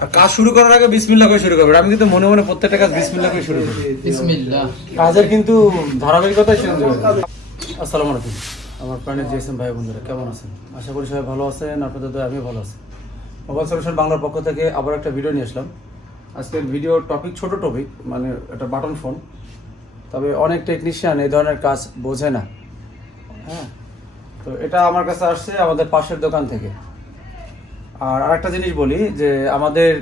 আর কাজ শুরু করার আগে বিসমিল্লাহ করে শুরু করবে। আমি কিন্তু মনে মনে প্রত্যেকটা কাজ বিসমিল্লাহ করে শুরু করি। বিসমিল্লাহ। কাজের কিন্তু ধারাবাহিকতাই চেঞ্জ হয়ে যাবে। আসসালামু আলাইকুম আমার প্রাণের জিএসএম ভাই বন্ধুরা, কেমন আছেন? আশা করি সবাই ভালো আছেন। আপনাদের দয়ায় আমিও ভালো আছি। মোবাইল সলিউশন বাংলার পক্ষ থেকে আবার একটা ভিডিও নিয়ে আসলাম। আজকের ভিডিওর টপিক ছোট টপিক, মানে একটা বাটন ফোন। তবে অনেক টেকনিশিয়ান এই ধরনের কাজ বোঝে না। হ্যাঁ, তো এটা আমার কাছে আসছে আমাদের পাশের দোকান থেকে। আর আরেকটা জিনিস বলি যে আমাদের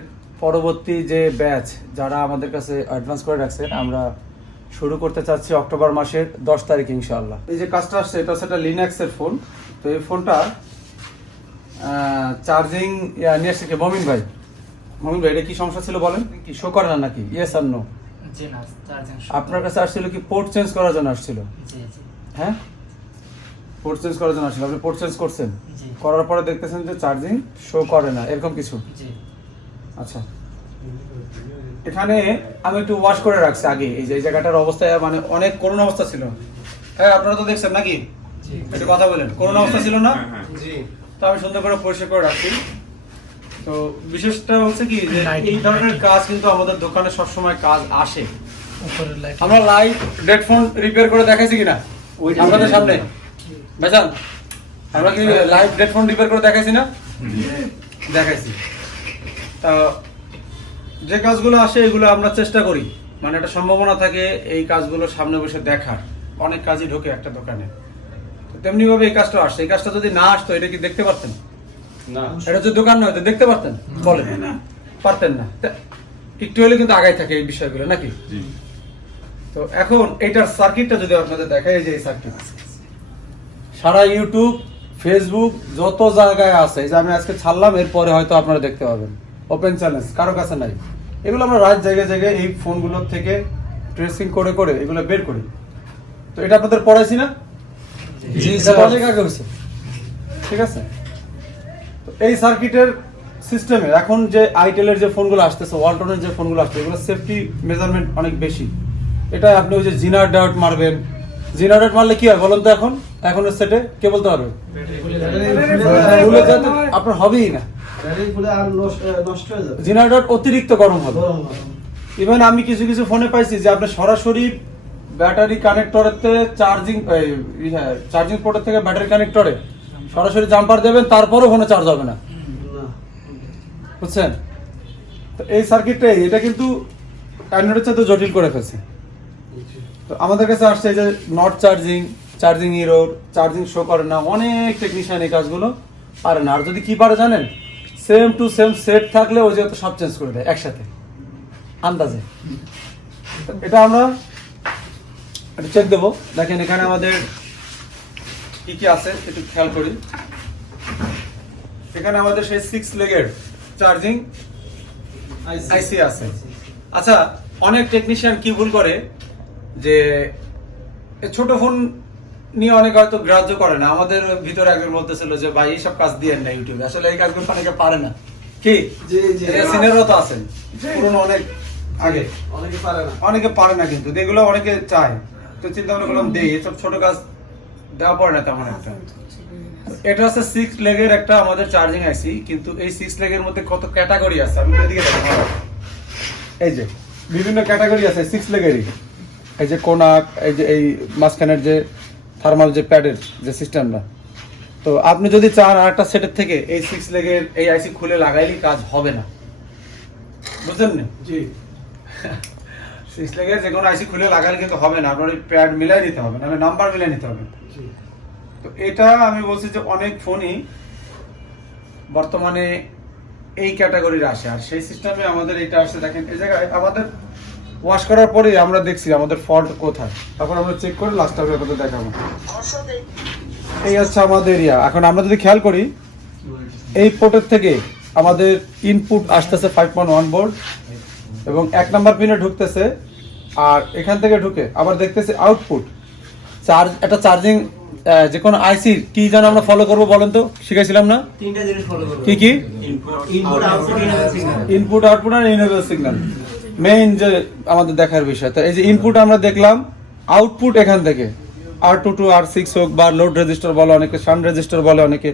পরবর্তী যে ব্যাচ যারা আমাদের কাছে অ্যাডভান্স করে রাখছেন, আমরা শুরু করতে চাচ্ছি অক্টোবর মাসের 10 তারিখ ইনশাআল্লাহ। এই যে কাজটা আসছে এটা হচ্ছে একটা লিনাক্সের ফোন। তো এই ফোনটা চার্জিং নিয়ে আসছে কি মমিন ভাই। মমিন ভাই, এটা কি সমস্যা ছিল বলেন? কি শো করে না নাকি? ইয়েস আর নো? জি না, চার্জিং আপনার কাছে আসছিল কি পোর্ট চেঞ্জ করার জন্য আসছিল? জি জি হ্যাঁ, পোর্ট চেঞ্জ করার জন্য আসছিল। আপনি পোর্ট চেঞ্জ করছেন, জি করার পরে দেখতেছেন যে চার্জিং শো করে না, এরকম কিছু? জি। আচ্ছা, এখানে আমি একটু ওয়াশ করে রাখছি আগে। এই যে এই জায়গাটার অবস্থা মানে অনেক করুণ অবস্থা ছিল। হ্যাঁ, আপনারা তো দেখছেন নাকি? একটু কথা বলেন। করুণ অবস্থা ছিল না? জি। তো আমি সুন্দর করে পরিষ্কার করে রাখছি। তো বিশেষটা হচ্ছে কি যে এই ধরনের কাজ কিন্তু আমাদের দোকানে সবসময় কাজ আসে। উপরের লাইট আমরা লাইভ ডেড ফোন রিপেয়ার করে দেখাইছি কিনা আপনাদের সামনে? ভাইজান, আমরা কি লাইভ ডেড ফোন রিপেয়ার করে দেখাইছি না? দেখাইছি। তা যে কাজগুলো আসে এগুলো আমরা চেষ্টা করি, মানে একটা সম্ভাবনা থাকে এই কাজগুলো সামনে বসে দেখার। অনেক কাজই ঢোকে একটা দোকানে, তো তেমনি ভাবে এই কাজটা আসছে। এই কাজটা যদি না আসতো এটা কি দেখতে পারতেন? না। এটা যদি দোকান নয় তো দেখতে পারতেন? বলেন না, পারতেন না। তা একটু হলে কিন্তু আগাই থাকে এই বিষয়গুলো নাকি? তো এখন এটার সার্কিটটা যদি আপনাদের দেখাই, এই যে এই সার্কিট সারা ইউটিউব ফেসবুক যত জায়গায় আছে, এই যে আমি আজকে ছাড়লাম, এরপরে হয়তো আপনারা দেখতে পাবেন। ওপেন চ্যালেঞ্জ কারো কাছে নাই। এগুলো আমরা রাত জায়গায় জায়গায় এই ফোনগুলোর থেকে ট্রেসিং করে করে এগুলো বের করি। তো এটা আপনাদের পড়াইছি না? জি এটা স্যার। অনেক আগে হয়েছে, ঠিক আছে? তো এই সার্কিটের সিস্টেমে এখন যে আইটেলের যে ফোনগুলো আসতেছে, ওয়ালটনের যে ফোনগুলো আসছে, এগুলো সেফটি মেজারমেন্ট অনেক বেশি। এটা আপনি ওই যে জিনার ডাউট মারবেন, জিনার ডাউট মারলে কি হয় বলুন তো? এখন সেটে কে বলতে পারবে? ভুলে যেতে আপনার হবেই না। জিনার ডাউট অতিরিক্ত গরম হবে। ইভেন আমি কিছু কিছু ফোনে পাইছি যে আপনি সরাসরি ব্যাটারি কানেক্টরেতে চার্জিং পোর্টের থেকে ব্যাটারি কানেক্টরে সরাসরি জাম্পার দেবেন, তারপরও ফোনে চার্জ হবে না, বুঝছেন? তো এই সার্কিটটা এটা কিন্তু অ্যান্ড্রয়েডের সাথে জটিল করে ফেলছে। তো আমাদের কাছে আসছে যে not charging, charging error, charging show করে না। অনেক টেকনিশিয়ান এই কাজগুলো পারে না। আর যদি কি পারে জানেন, সেম টু সেম সেট থাকলে ওই যে সব চেঞ্জ করে দেয় একসাথে আন্দাজে। এটা আমরা চেক দেবো। দেখেন এখানে আমাদের কি কি আছে একটু খেয়াল করি। এখানে আমাদের সেই 6 লেগের চার্জিং আইসি আছে। আচ্ছা, অনেক টেকনিশিয়ান কি ভুল করে যে ছোট ফোন নিয়ে অনেক হয়তো গ্রাহ্য করে না। আমাদের ভিতরে একজন বলতেছিল যে ভাই এইসব কাজ দিয়েন না ইউটিউবে। আসলে এই কাজগুলো অনেকে পারে না। কি সিনিয়রও তো আছেন, পুরনো অনেক আগে, অনেকে পারে না কিন্তু এগুলো অনেকে চায়। তো চিন্তা ভাবনা করলাম দেই, এসব ছোট কাজ দেওয়া পড়ে না তেমন একটা। এটা হচ্ছে 6 লেগের একটা আমাদের চার্জিং আইসি। কিন্তু এই 6 লেগের মধ্যে কত ক্যাটাগরি আছে আমি এদিকে দেখেন। এই যে বিভিন্ন ক্যাটাগরি আছে 6 লেগেরই। এই যে কোনাক, এই যে এই মাঝখানের যে থার্মাল যে প্যাডের যে সিস্টেমটা। তো আপনি যদি চান আর একটা সেটের থেকে এই 6 লেগের এই আইসি খুলে লাগাইলেই কাজ হবে না, বুঝলেন না? জি, 6 লেগের যে কোনো আইসি খুলে লাগালে কিন্তু হবে না। আপনার প্যাড মিলাই নিতে হবে, নাহলে নাম্বার মিলাই নিতে হবে। তো এটা আমি বলছি যে অনেক ফোনই বর্তমানে এই ক্যাটাগরির আসে। আর সেই সিস্টেমে আমাদের এটা আসছে। দেখেন এই জায়গায় আমাদের ওয়াশ করার পরে আমরা দেখছি আমাদের ফল্ট কোথায়। তখন আমরা চেক করে লাস্ট টাইমে আপনাদের দেখাবো। এই হচ্ছে আমাদের এরিয়া। এখন আমরা যদি খেয়াল করি, এই পোর্টের থেকে আমাদের ইনপুট আসতেছে 5.1 ভোল্ট এবং 1 নাম্বার পিনে ঢুকতেছে। আর এখান থেকে ঢুকে আবার দেখতেছি আউটপুট চার্জ। একটা চার্জিং যে কোনো আইসির কি যেন আমরা ফলো করবো বলেন তো? শিখাইছিলাম না? 3টা জিনিস ফলো করব। কি কি? Input, output, enable signal. Input, output আর ইনেবল সিগন্যাল মেইন যে আমাদের দেখার বিষয়। তো এই যে ইনপুট আমরা দেখলাম, আউটপুট এখান থেকে R2 to R6 হোক বা লোড রেজিস্টার বলে অনেকে, শান্ট রেজিস্টার বলে অনেকে,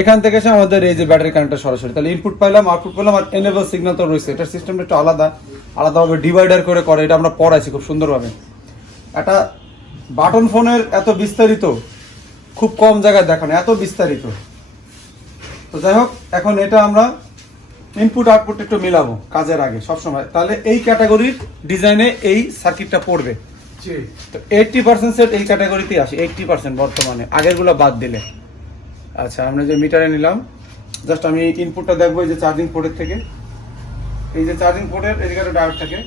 এখান থেকে এসে আমাদের এই যে ব্যাটারি কানেক্টর সরাসরি, তাহলে ইনপুট পাইলাম, আউটপুট পেলাম, আর এনেবল সিগন্যাল তো রয়েছে। এটার সিস্টেমটা একটু আলাদাভাবে ডিভাইডার করে এটা আমরা পড়াইছি খুব সুন্দরভাবে। একটা বাটন ফোনের এত বিস্তারিত খুব কম জায়গায় দেখানো, এত বিস্তারিত। তো যাই হোক, এখন এটা আমরা ইনপুট আউটপুট একটু মিলাবো কাজের আগে সবসময়। তাহলে এই ক্যাটাগরির ডিজাইনে এই সার্কিটটা পড়বে। তো 80% সেট এই ক্যাটাগরিতেই আসে, 80% বর্তমানে, আগেরগুলো বাদ দিলে। আচ্ছা, আমরা যে মিটারে নিলাম, জাস্ট আমি ইনপুটটা দেখবো এই যে চার্জিং পোর্টের থেকে। এই যে চার্জিং পোর্টের এদিকে একটা ডায়োড থাকে,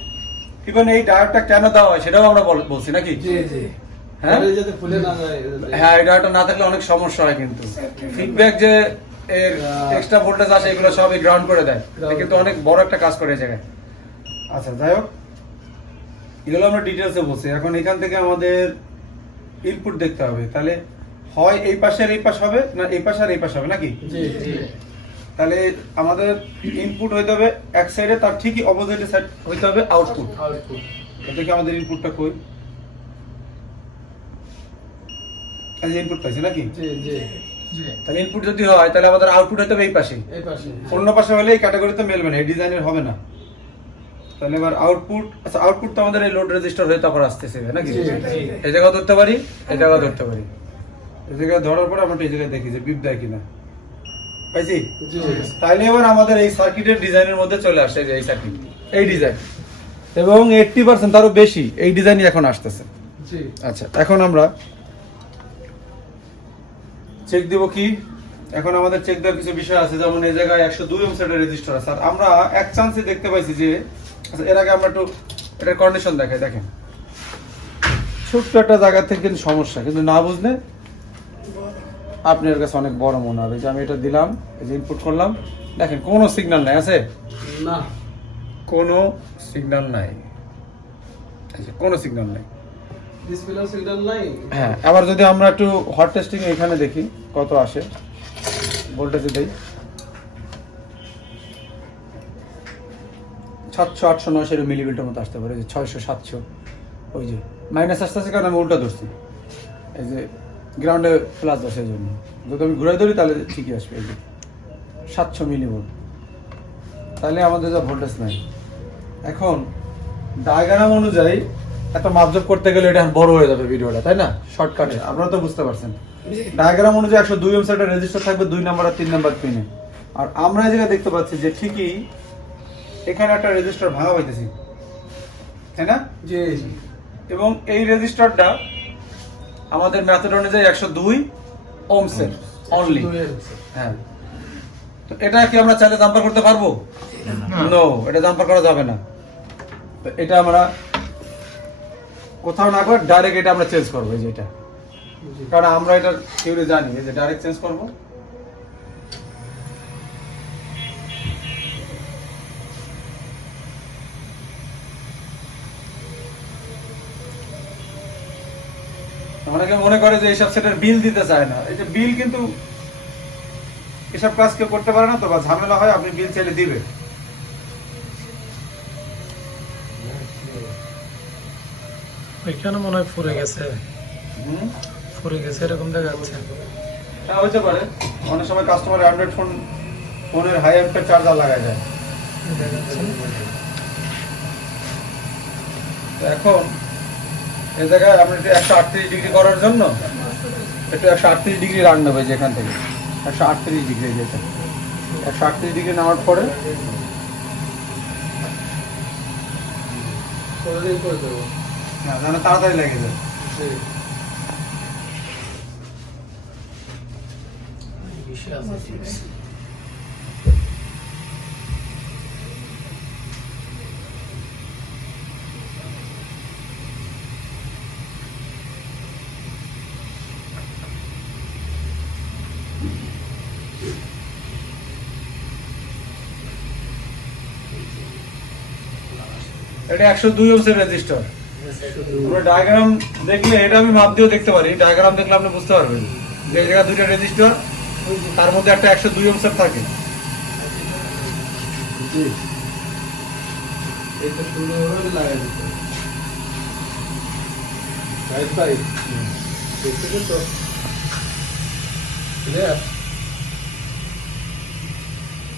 ইভেন এই ডায়োডটা কেন দেওয়া হয় সেটাও আমরা বলছি নাকি? হ্যাঁ হ্যাঁ, এই ডায়োডটা না থাকলে অনেক সমস্যা হয়, কিন্তু ফিডব্যাক যে এর এক্সট্রা ভোল্টেজ আসে এগুলো সবই গ্রাউন্ড করে দেয়, এটা কিন্তু অনেক বড় একটা কাজ করে এই জায়গায়। আচ্ছা, যাই হোক, এগুলো আমরা ডিটেলসে বলছি। এখন এখান থেকে আমাদের ইনপুট দেখতে হবে, তাহলে হয় এই পাশে আর এই পাশ হবে, না এই পাশে আর এই পাশ হবে নাকি? তাহলে আমাদের ইনপুট হইতে হবে এক সাইডে, তার ঠিকই অপোজিট সাইড হইতে হবে আউটপুট। দেখি আমাদের ইনপুটটা কই, এই যে ইনপুট পাইছে নাকি? তাহলে ইনপুট যদি হয় তাহলে আমাদের আউটপুট হইতে হবে এই পাশে, অন্য পাশে হলে এই ক্যাটাগরিতে মেলবে না, এই ডিজাইনের হবে না। তাহলে এবার আউটপুট, আচ্ছা আউটপুট তো আমাদের এই লোড রেজিস্টার হয়ে তারপর আসতেছে নাকি? এই জায়গা ধরতে পারি, এই জায়গা ধরতে পারি, এই জায়গায় ধরার পরে আমরা এই জায়গায় দেখি যে বিপ দেয় কিনা, পাইছি? তাহলে এবার আমাদের এই সার্কিটের ডিজাইনের মধ্যে চলে আসছে এই সার্কিট, এই ডিজাইন, এবং 80% তারও বেশি এই ডিজাইনই এখন আসতেছে। আচ্ছা, এখন আমরা চেক দিব কি? এখন আমাদের চেক দেওয়ার কিছু বিষয় আছে, যেমন এই জায়গায় 102 ওহম সেটের রেজিস্টার আছে। আর আমরা এক চান্সে দেখতে পাইছি যে, আচ্ছা এর আগে আমরা একটু এটার কন্ডিশন দেখাই। দেখেন, ছোট্ট একটা জায়গা থেকে কিন্তু সমস্যা, কিন্তু না বুঝলে আপনার কাছে অনেক বড় মনে হবে। যে আমি এটা দিলাম, এই যে ইনপুট করলাম, দেখেন কোনো সিগন্যাল নাই, আছে না? কোনো সিগন্যাল নাই, কোনো সিগন্যাল নাই। হ্যাঁ, আবার যদি আমরা একটু হট টেস্টিং এখানে দেখি কত আসে, ভোল্টেজে দেই 700, 800, 900 মিলিমিটার মতো আসতে পারে, যে 600, 700, ওই যে মাইনাস আসতেছে কারণ আমি উল্টা ধরছি, এই যে গ্রাউন্ডে প্লাস আসে, এই জন্য যদি আমি ঘুরাই ধরি তাহলে ঠিকই আসবে। এই যে 700 মিলিভোল্ট, তাহলে আমাদের যা ভোল্টেজ নাই। এখন ডায়াগ্রাম অনুযায়ী এত মাপজোপ করতে গেলে এটা বড় হয়ে যাবে ভিডিওটা, তাই না? শর্টকাটে আপনারা তো বুঝতে পারছেন। ডায়াগ্রাম অনুযায়ী 102 ওহম সেটের রেজিস্টার থাকবে 2 নাম্বার আর 3 নাম্বার পিনে। আর আমরা এই জায়গায় দেখতে পাচ্ছি যে ঠিকই এখানে একটা রেজিস্টার ভাঙা হইতেছে, তাই না? এবং এই রেজিস্টারটা আমাদের মেথড অনুযায়ী 102 ওহমসের অনলি। হ্যাঁ, তো এটা কি আমরা চাইলে জাম্পার করতে পারবো? নো, এটা জাম্পার করা যাবে না। তো এটা আমরা কোথাও না করে ডাইরেক্ট এটা আমরা চেঞ্জ করবো, এই যে এটা, কারণ আমরা এটা থিওরি জানি, এই যে ডাইরেক্ট চেঞ্জ করবো। অনেকে মনে করে যে এইসব সেটের বিল দিতে চায় না, এটা বিল কিন্তু এসব কাজ কেউ করতে পারে না, তো বা ঝামেলা হয়, আপনি বিল চাইলে দিবে। ওইখানে মনে হয় ফুরে গেছে, এরকম দেখা যাচ্ছে। হ্যাঁ, হতে পারে। অনেক সময় কাস্টমার অ্যান্ড্রয়েড ফোনের হাই অ্যাম্পের চার্জার লাগায় যায়। তো এখন এই জায়গায় আপনি একটু 138 ডিগ্রি করার জন্য একটু 138 ডিগ্রি রান নেবে, যে এখান থেকে 138 ডিগ্রি, যেটা 138 ডিগ্রি নেওয়ার পরে না, যেন তাড়াতাড়ি লেগে যায়। এটা 102 ওহমের রেজিস্টার। পুরো ডায়াগ্রাম দেখলে এটা আমি মাপ দিয়েও দেখতে পারি, ডায়াগ্রাম দেখলে আপনি বুঝতে পারবেন যে এই জায়গায় দুইটা রেজিস্টার, তার মধ্যে একটা 102 ওহমের থাকে।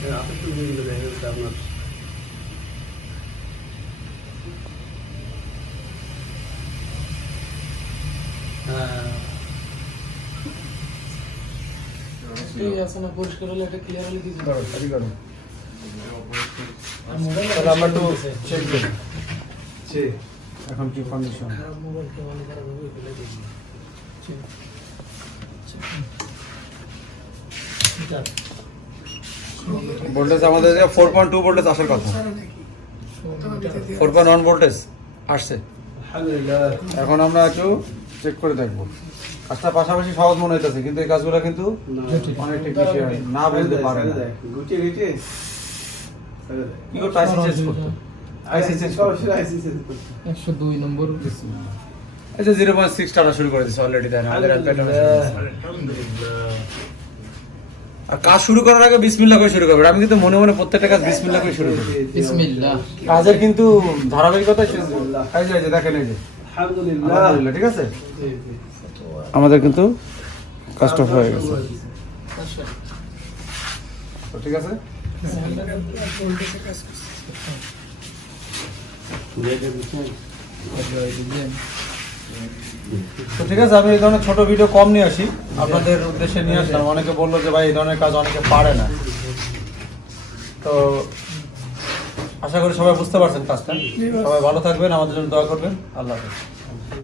এই আছে না পরিষ্কার হলে এটা ক্লিয়ার হলে দিতে করো, ready করো। আর মোবাইল তাহলে আমরা একটু check করি। এখন কি কন্ডিশন? খারাপ মোবাইল কে মানে খারাপ হবে ফেলে দিই এটা ভোল্টেজ আমাদের 4.2 ভোল্টেজ আসার কথা। 4.1 ভোল্টেজ আসছে। এখন আমরা একটু চেক করে দেখবো। কাজটা পাশাপাশি সহজ মনে হইতেছে, কিন্তু এই কাজগুলো কিন্তু অনেক টেকনিশিয়ান না বলতে পারে না। কি করতে আইসি চেঞ্জ করতে? আইসি চেঞ্জ করতে। 102 নম্বর এই যে 0.6 টানা শুরু করে দিয়েছে অলরেডি, দেন আমাদের প্যাটার্ন আর কাজ শুরু করার আগে বিসমিল্লাহ করে শুরু করবে। আমি কিন্তু মনে মনে প্রত্যেকটা কাজ বিসমিল্লাহ করে শুরু করি। বিসমিল্লাহ কাজের কিন্তু ধারাবাহিকতা শুরু করি। এই যে দেখেন, এই যে আলহামদুলিল্লাহ, ঠিক আছে। আমাদের কিন্তু কাজটা হয়ে গেছে, তো ঠিক আছে। তো ঠিক আছে, আমি এই ধরনের ছোট ভিডিও কম নিয়ে আসি, আপনাদের উদ্দেশ্যে নিয়ে আসলাম। অনেকে বললো যে ভাই এই ধরনের কাজ অনেকে পারে না, তো আশা করি সবাই বুঝতে পারছেন কাজটা। সবাই ভালো থাকবেন, আমাদের জন্য দোয়া করবেন। আল্লাহ হাফেজ।